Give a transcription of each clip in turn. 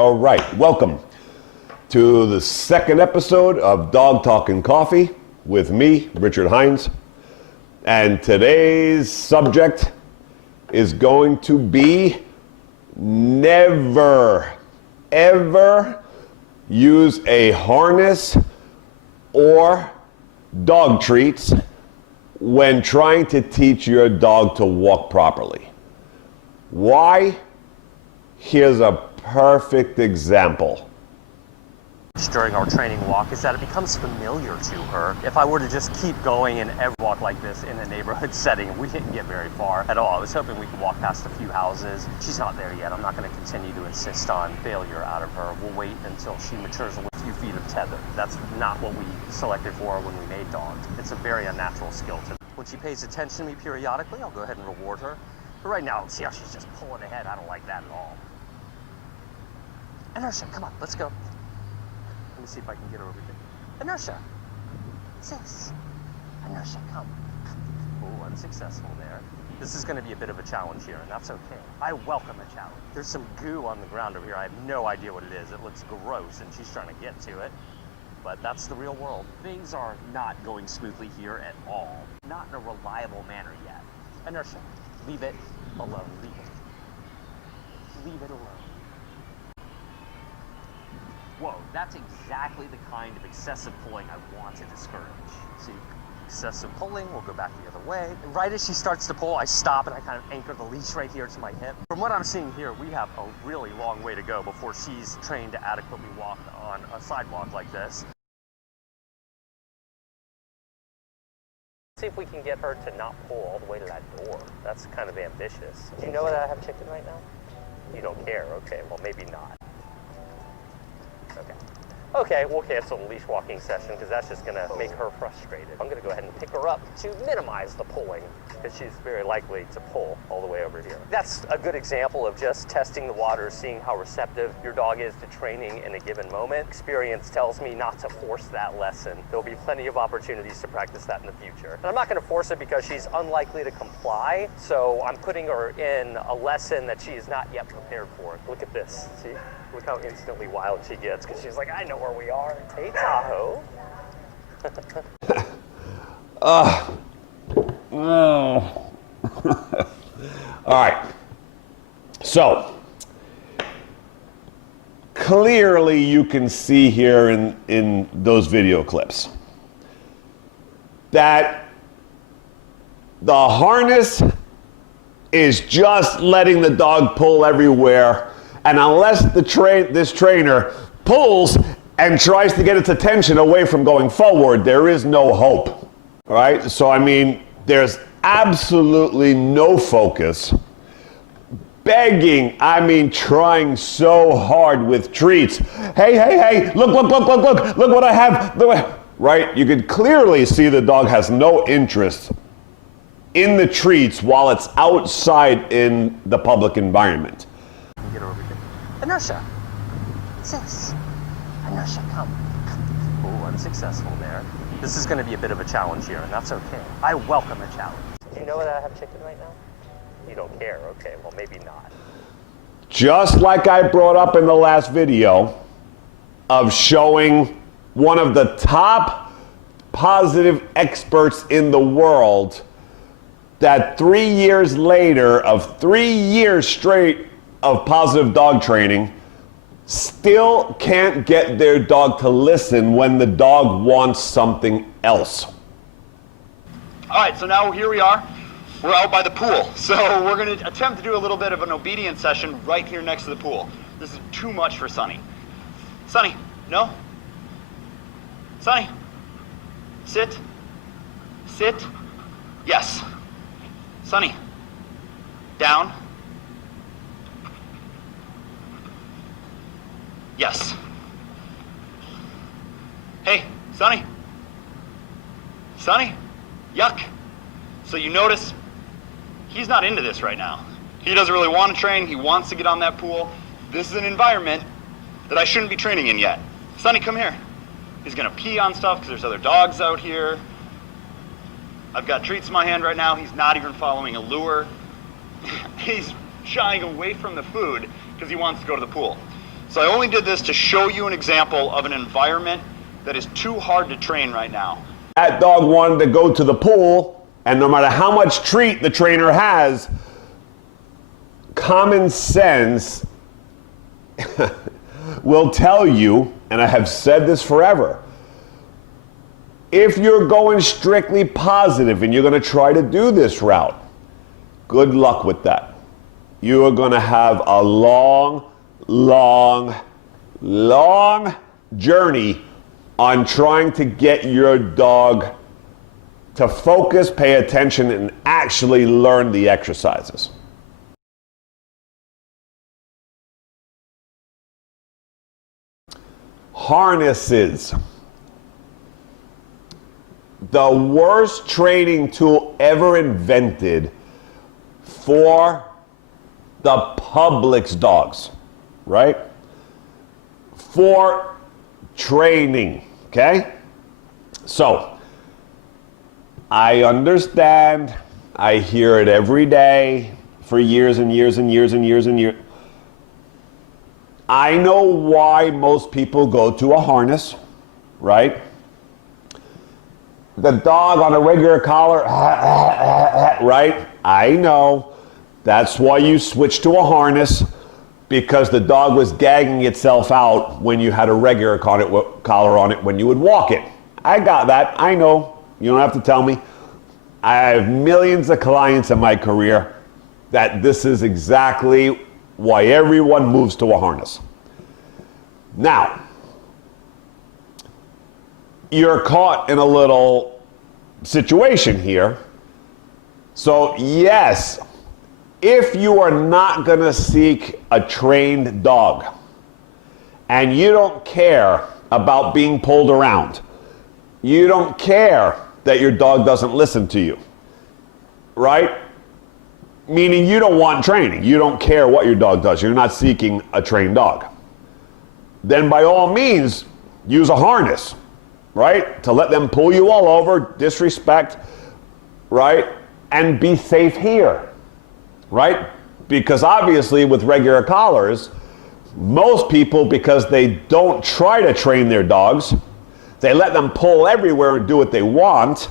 All right, welcome to the second episode of Dog Talking Coffee with me, Richard Hines. And today's subject is going to be never, ever use a harness or dog treats when trying to teach your dog to walk properly. Why? Here's a perfect example. During our training walk is that it becomes familiar to her. If I were to just keep going and ever walk like this in a neighborhood setting, we didn't get very far at all. I was hoping we could walk past a few houses. She's not there yet. I'm not going to continue to insist on failure out of her. We'll wait until she matures with a few feet of tether. That's not what we selected for her when we made dogs. It's a very unnatural skill to. When she pays attention to me periodically, I'll go ahead and reward her. But right now, see how she's just pulling ahead? I don't like that at all. Inertia, come on, let's go. Let me see if I can get her over here. Inertia. Sis. Inertia, come. Oh, unsuccessful there. This is going to be a bit of a challenge here, and that's okay. I welcome a challenge. There's some goo on the ground over here. I have no idea what it is. It looks gross, and she's trying to get to it. But that's the real world. Things are not going smoothly here at all. Not in a reliable manner yet. Inertia. Leave it alone. Leave it. Leave it alone. Whoa, that's exactly the kind of excessive pulling I want to discourage. See, excessive pulling, we'll go back the other way. And right as she starts to pull, I stop and I kind of anchor the leash right here to my hip. From what I'm seeing here, we have a really long way to go before she's trained to adequately walk on a sidewalk like this. See if we can get her to not pull all the way to that door. That's kind of ambitious. Do you know that I have chicken right now? You don't care, okay, well maybe not. Okay, we'll cancel the leash walking session because that's just gonna make her frustrated. I'm gonna go ahead and pick her up to minimize the pulling because she's very likely to pull all the way over here. That's a good example of just testing the waters, seeing how receptive your dog is to training in a given moment. Experience tells me not to force that lesson. There'll be plenty of opportunities to practice that in the future. And I'm not gonna force it because she's unlikely to comply, so I'm putting her in a lesson that she is not yet prepared for. Look at this, see? Look how instantly wild she gets because she's like, I know where we are. Hey, Tahoe. All right. So, clearly you can see here in those video clips that the harness is just letting the dog pull everywhere. And unless this trainer pulls and tries to get its attention away from going forward, there is no hope, all right? So, I mean, there's absolutely no focus. Begging, I mean, trying so hard with treats. Hey, look what I have, right? You could clearly see the dog has no interest in the treats while it's outside in the public environment. Get her over here. Inertia. Sis. Inertia, come. Oh, unsuccessful there. This is going to be a bit of a challenge here, and that's okay. I welcome a challenge. Do you know that I have chicken right now? You don't care. Okay, well, maybe not. Just like I brought up in the last video of showing one of the top positive experts in the world that 3 years later of 3 years straight of positive dog training still can't get their dog to listen when the dog wants something else. All right, so now here we are. We're out by the pool. So we're going to attempt to do a little bit of an obedience session right here next to the pool. This is too much for Sunny. Sunny, no? Sunny, sit. Sit. Yes. Sunny, down. Yes. Hey, Sunny. Sunny, yuck. So you notice he's not into this right now. He doesn't really want to train. He wants to get on that pool. This is an environment that I shouldn't be training in yet. Sunny, come here. He's gonna pee on stuff because there's other dogs out here. I've got treats in my hand right now. He's not even following a lure. He's shying away from the food because he wants to go to the pool. So I only did this to show you an example of an environment that is too hard to train right now. That dog wanted to go to the pool, and no matter how much treat the trainer has, common sense will tell you, and I have said this forever, if you're going strictly positive and you're going to try to do this route, good luck with that. You are going to have a long, long, long journey on trying to get your dog to focus, pay attention, and actually learn the exercises. Harnesses. The worst training tool ever invented for the public's dogs, right? For training, okay? So, I understand, I hear it every day for years and years and years and years and years. I know why most people go to a harness, right? The dog on a regular collar, right? I know. That's why you switch to a harness, because the dog was gagging itself out when you had a regular collar on it when you would walk it. I got that. I know. You don't have to tell me. I have millions of clients in my career that this is exactly why everyone moves to a harness. Now, you're caught in a little situation here. So yes, if you are not going to seek a trained dog and you don't care about being pulled around, you don't care that your dog doesn't listen to you, right? Meaning you don't want training. You don't care what your dog does. You're not seeking a trained dog. Then by all means, use a harness, right? To let them pull you all over, disrespect, right? And be safe here, right? Because obviously with regular collars, most people, because they don't try to train their dogs, they let them pull everywhere and do what they want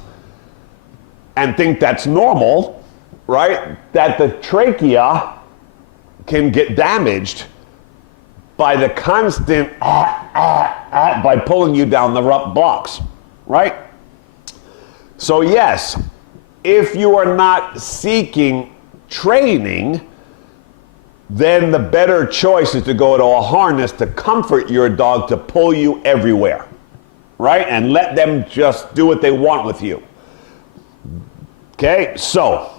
and think that's normal, right? That the trachea can get damaged by the constant by pulling you down the rough blocks, right? So yes, if you are not seeking training, then the better choice is to go to a harness to comfort your dog to pull you everywhere, right? And let them just do what they want with you. Okay, so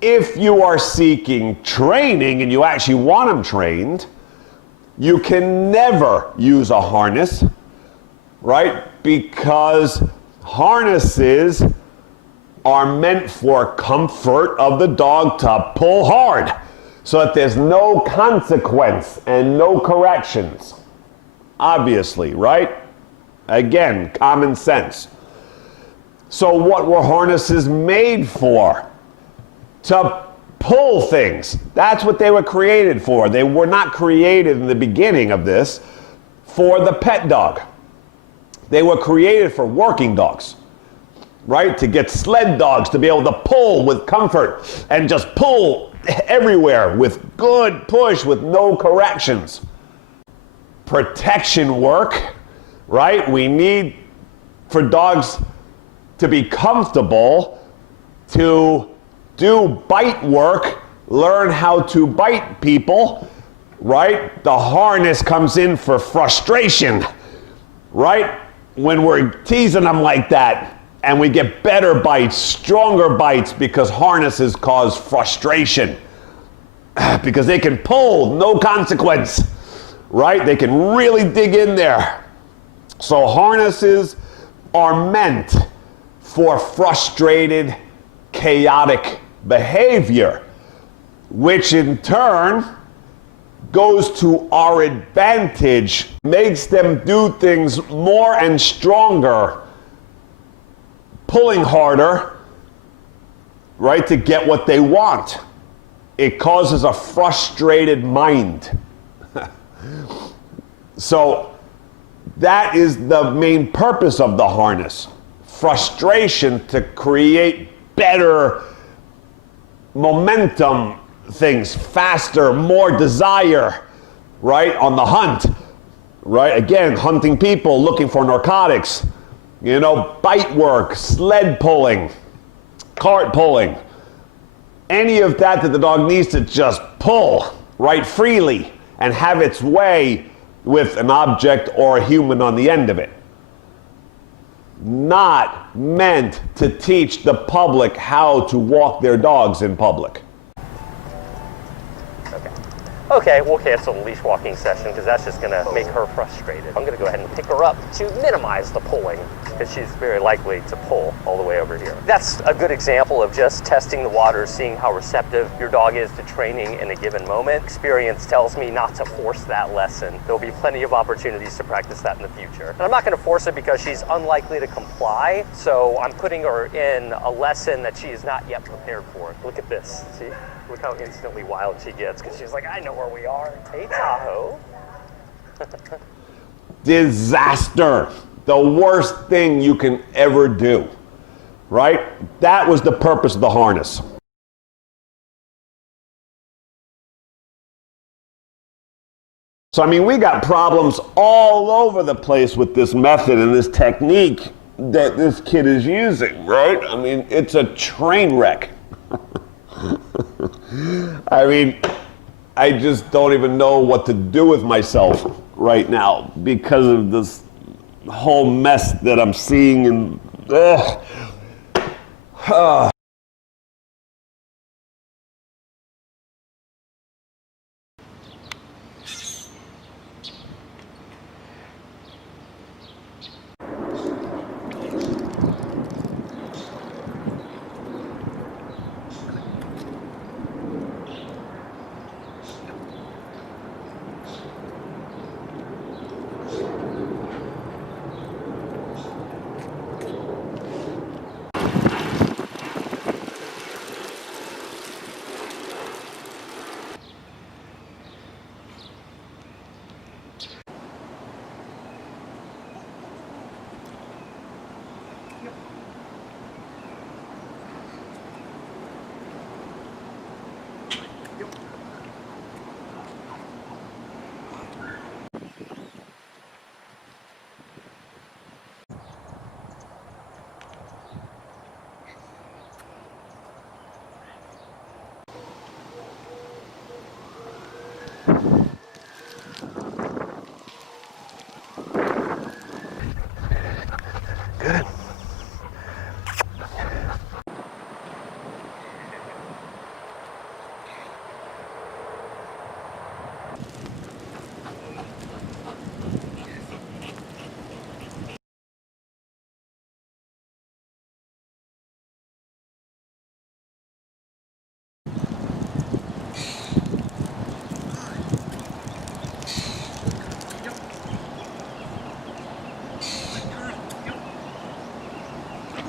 if you are seeking training and you actually want them trained, you can never use a harness, right? Because harnesses are meant for comfort of the dog to pull hard so that there's no consequence and no corrections. Obviously, right? Again, common sense. So what were harnesses made for? To pull things. That's what they were created for. They were not created in the beginning of this for the pet dog. They were created for working dogs, right? To get sled dogs to be able to pull with comfort and just pull everywhere with good push with no corrections. Protection work, right? We need for dogs to be comfortable to do bite work, learn how to bite people, right? The harness comes in for frustration, right? When we're teasing them like that and we get better bites, stronger bites, because harnesses cause frustration. Because they can pull, no consequence, right? They can really dig in there. So harnesses are meant for frustrated, chaotic behavior, which in turn goes to our advantage, makes them do things more and stronger, pulling harder, right, to get what they want. It causes a frustrated mind. So that is the main purpose of the harness. Frustration to create better momentum things, faster, more desire, right? On the hunt, right? Again, hunting people, looking for narcotics, you know, bite work, sled pulling, cart pulling. Any of that the dog needs to just pull right freely and have its way with an object or a human on the end of it. Not meant to teach the public how to walk their dogs in public. Okay, we'll cancel the leash walking session because that's just gonna make her frustrated. I'm gonna go ahead and pick her up to minimize the pulling because she's very likely to pull all the way over here. That's a good example of just testing the waters, seeing how receptive your dog is to training in a given moment. Experience tells me not to force that lesson. There'll be plenty of opportunities to practice that in the future. And I'm not gonna force it because she's unlikely to comply, so I'm putting her in a lesson that she is not yet prepared for. Look at this, see? Look how instantly wild she gets because she's like, I know where we are. Hey, Tahoe. Disaster. The worst thing you can ever do, right? That was the purpose of the harness. So, I mean, we got problems all over the place with this method and this technique that this kid is using, right? I mean, it's a train wreck. I mean, I just don't even know what to do with myself right now because of this whole mess that I'm seeing and good.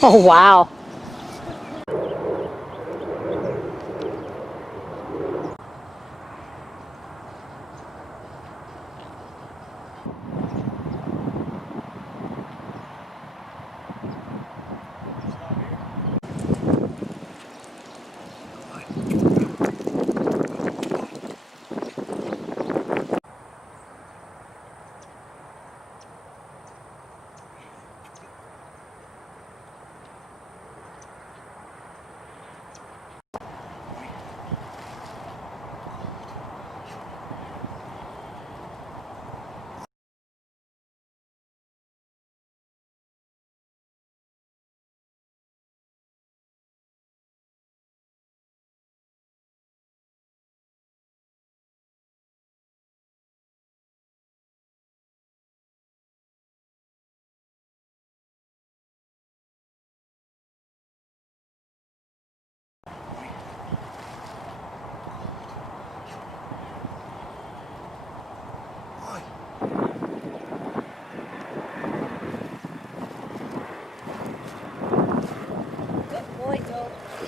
Oh, wow.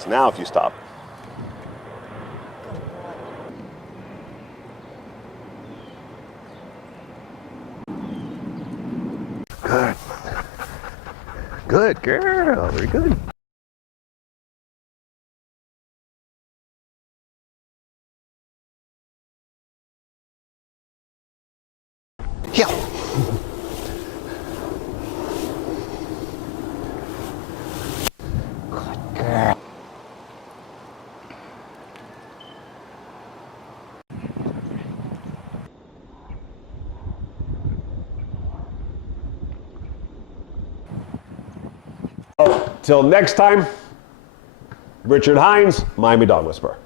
Because now if you stop. Good. Good girl. Very good. Yeah. Good girl. Till next time, Richard Hines, Miami Dog Whisperer.